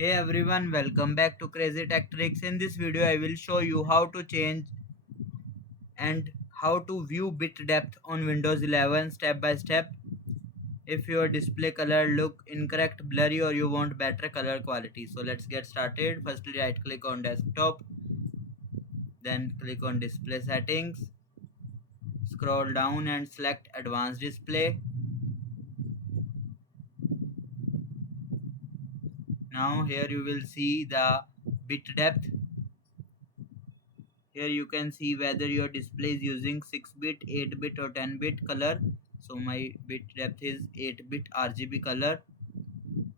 Hey everyone, welcome back to Crazy Tech Tricks. In this video, I will show you how to change and how to view bit depth on Windows 11 step by step. If your display color look incorrect, blurry, or you want better color quality. So let's get started. Firstly, right click on desktop, then click on display settings. Scroll down and select advanced display. Now here you will see the bit depth. Here you can see whether your display is using 6-bit, 8-bit or 10-bit color. So my bit depth is 8-bit RGB color.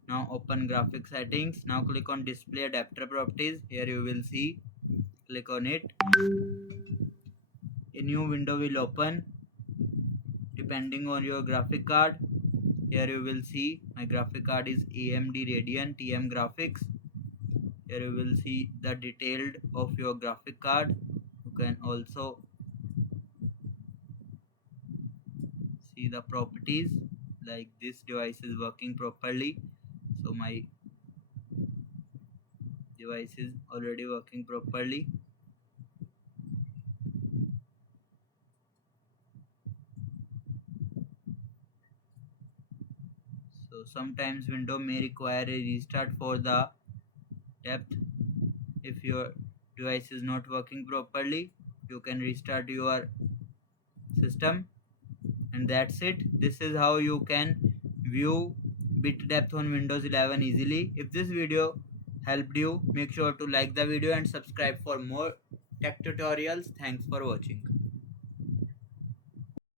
Now open graphic settings. Now click on display adapter properties. Here you will see. Click on it. A new window will open depending on your graphic card. Here you will see my graphic card is AMD Radeon TM graphics. Here you will see the detailed of your graphic card. You can also see the properties like this device is working properly. So my device is already working properly. So sometimes window may require a restart for the depth. If your device is not working properly, you can restart your system, and that's it. This is how you can view bit depth on Windows 11 easily. If this video helped you, make sure to like the video and subscribe for more tech tutorials. Thanks for watching.